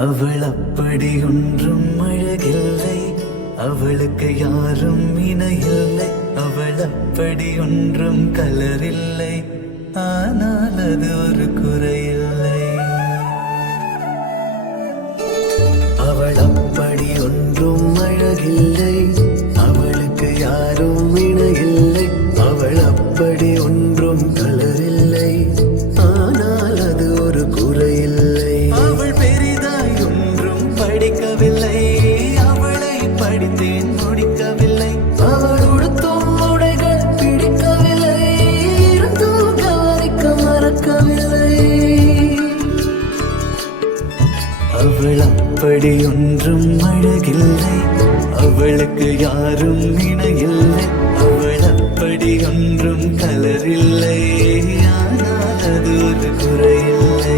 அவள் அப்படி ஒன்றும் அழகில்லை, அவளுக்கு யாரும் இணையில்லை. அவள் அப்படி ஒன்றும் கலரில்லை, ஆனால் அது ஒரு குறையில்லை. அவள் அப்படி ஒன்றும் அழகில்லை, அவளுக்கு யாரும் இணையில்லை. அவள் அப்படி ஒன்றும் கலரில்லை, ஆனால் அது ஒரு குறையில்லை. அவள் பெரிதாய் ஒன்றும் படிக்கவில்லை, அவளை படித்தேன் முடிக்கவில்லை. அவள் உடுத்தும் உடைகள் பிடிக்கவில்லை, இருந்தும் கவனிக்க மறக்கவில்லை. அவள் அப்படி ஒன்றும் அழகில்லை, அவளுக்கு யாரும் இணையில்லை. அவள் அப்படி ஒன்றும் கலரில்லை, ஆனால் அது ஒரு குறையில்லை.